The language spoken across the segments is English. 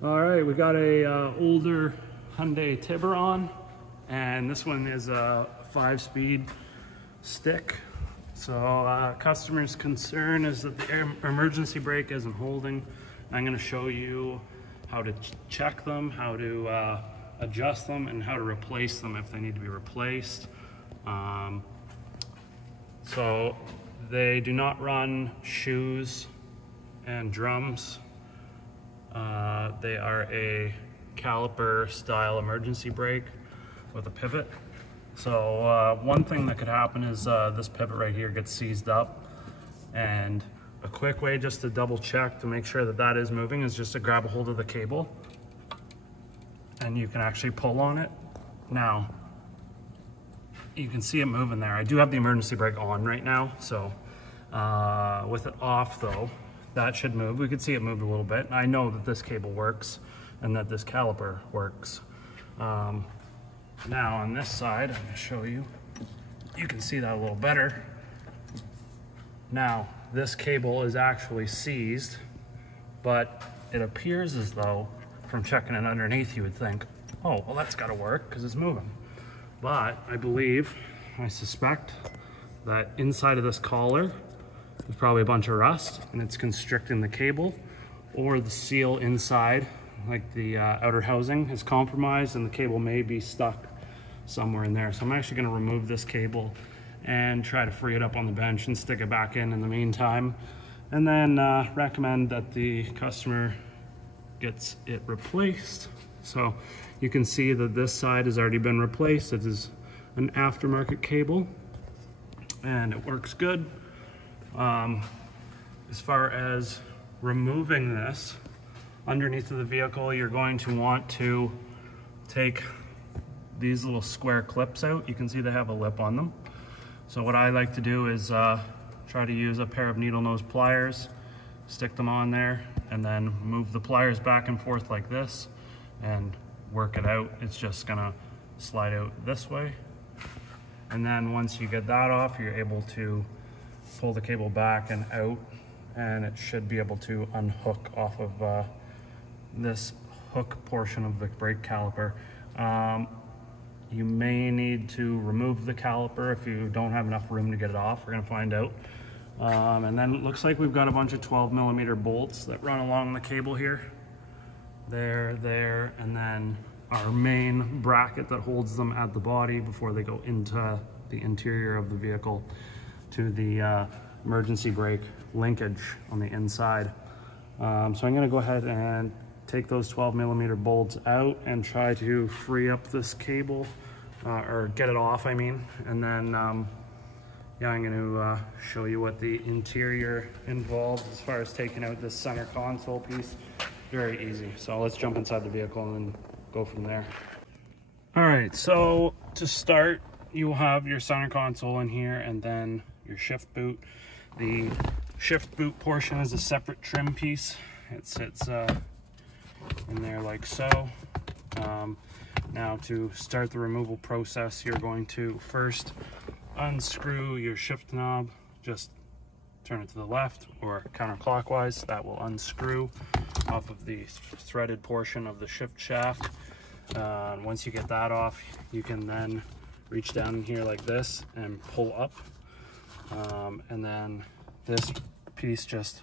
All right, we got a older Hyundai Tiburon, and this one is a 5-speed stick. So customer's concern is that the emergency brake isn't holding. I'm going to show you how to check them, how to adjust them, and how to replace them if they need to be replaced. So they do not run shoes and drums. They are a caliper style emergency brake with a pivot. So one thing that could happen is this pivot right here gets seized up, and a quick way just to double check to make sure that that is moving is just to grab a hold of the cable, and you can actually pull on it. Now you can see it moving there. I do have the emergency brake on right now, so with it off though, that should move. We could see it move a little bit. I know that this cable works and that this caliper works. Now on this side, I'm going to show you. You can see that a little better. Now this cable is actually seized, but it appears as though from checking it underneath you would think, oh, well that's got to work because it's moving. But I suspect that inside of this collar there's probably a bunch of rust and it's constricting the cable, or the seal inside, like the outer housing, is compromised and the cable may be stuck somewhere in there. So I'm actually going to remove this cable and try to free it up on the bench and stick it back in the meantime, and then recommend that the customer gets it replaced. So you can see that this side has already been replaced. It is an aftermarket cable and it works good. As far as removing this underneath of the vehicle, you're going to want to take these little square clips out. You can see they have a lip on them. So what I like to do is try to use a pair of needle nose pliers, stick them on there, and then move the pliers back and forth like this and work it out. It's just gonna slide out this way. And then once you get that off, you're able to pull the cable back and out, and it should be able to unhook off of this hook portion of the brake caliper. You may need to remove the caliper if you don't have enough room to get it off. We're gonna find out. And then it looks like we've got a bunch of 12mm bolts that run along the cable here. There, and then our main bracket that holds them at the body before they go into the interior of the vehicle to the emergency brake linkage on the inside. So I'm gonna go ahead and take those 12mm bolts out and try to free up this cable, or get it off, I mean. And then, yeah, I'm gonna show you what the interior involves as far as taking out this center console piece. Very easy. So let's jump inside the vehicle and then go from there. All right, so to start, you have your center console in here and then your shift boot. The shift boot portion is a separate trim piece. It sits in there like so. Now to start the removal process, you're going to first unscrew your shift knob. Just turn it to the left or counterclockwise. That will unscrew off of the threaded portion of the shift shaft. Once you get that off, you can then reach down in here like this and pull up. And then this piece just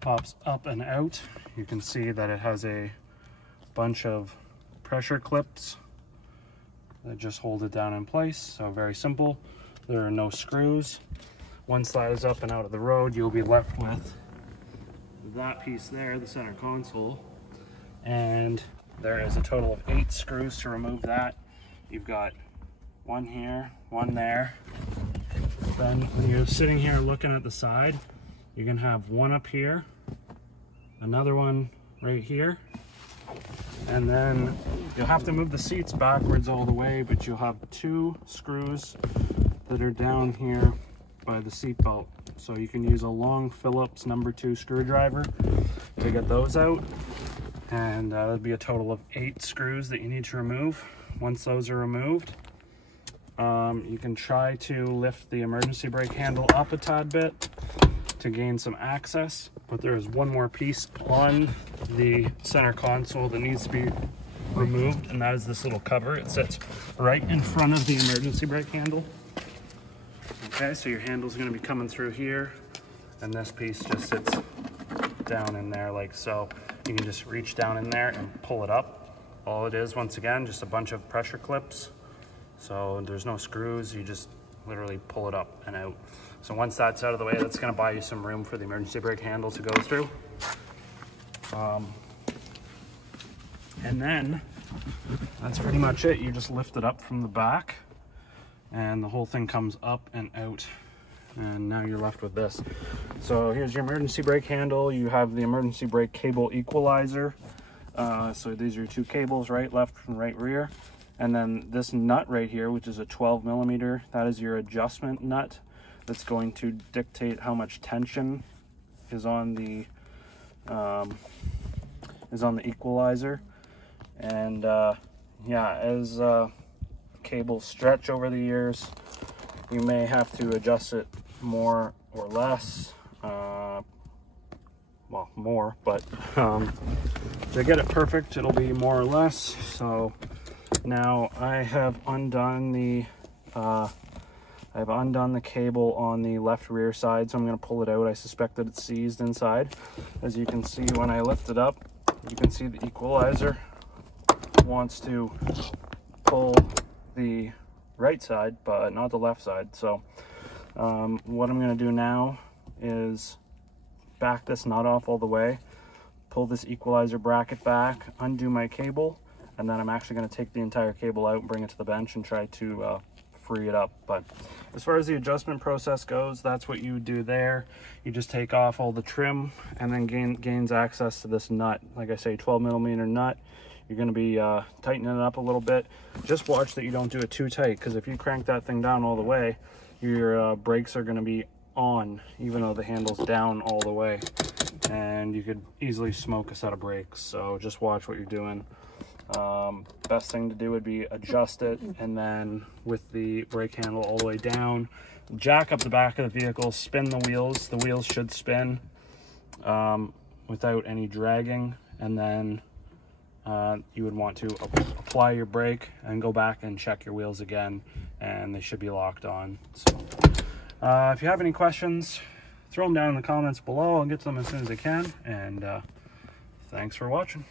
pops up and out. You can see that it has a bunch of pressure clips that just hold it down in place. So very simple. There are no screws. Once that is up and out of the road, you'll be left with that piece there, the center console. And there is a total of 8 screws to remove that. You've got one here, one there. Then when you're sitting here looking at the side, you can have one up here, another one right here, and then you'll have to move the seats backwards all the way, but you'll have 2 screws that are down here by the seat belt. So you can use a long Phillips number 2 screwdriver to get those out. And that'll be a total of 8 screws that you need to remove. Once those are removed, you can try to lift the emergency brake handle up a tad bit. to gain some access, but there is one more piece on the center console that needs to be removed, and that is this little cover. It sits right in front of the emergency brake handle. Okay, so your handle's going to be coming through here, and this piece just sits down in there like so. You can just reach down in there and pull it up. All it is, once again, just a bunch of pressure clips. So there's no screws, you just literally pull it up and out. So once that's out of the way, that's going to buy you some room for the emergency brake handle to go through. And then that's pretty much it. You just lift it up from the back and the whole thing comes up and out. And now you're left with this. So here's your emergency brake handle. You have the emergency brake cable equalizer. So these are your two cables, right, left and right rear. And then this nut right here, which is a 12 millimeter, that is your adjustment nut. That's going to dictate how much tension is on the equalizer. And yeah, as cables stretch over the years, you may have to adjust it more or less. Well, more, but to get it perfect, it'll be more or less. So now I have undone the cable on the left rear side, so I'm going to pull it out. I suspect that it's seized inside. As you can see, when I lift it up, you can see the equalizer wants to pull the right side, but not the left side. So what I'm going to do now is back this nut off all the way, pull this equalizer bracket back, undo my cable, and then I'm actually going to take the entire cable out and bring it to the bench and try to free it up. But as far as the adjustment process goes, that's what you do there. You just take off all the trim and then gains access to this nut. Like I say, 12 millimeter nut. You're going to be tightening it up a little bit. Just watch that you don't do it too tight, because if you crank that thing down all the way, your brakes are going to be on, even though the handle's down all the way, and you could easily smoke a set of brakes. So just watch what you're doing. Best thing to do would be adjust it, and then with the brake handle all the way down, jack up the back of the vehicle, spin the wheels. The wheels should spin without any dragging, and then you would want to apply your brake and go back and check your wheels again, and they should be locked on. So if you have any questions, throw them down in the comments below. I'll get to them as soon as I can, and thanks for watching.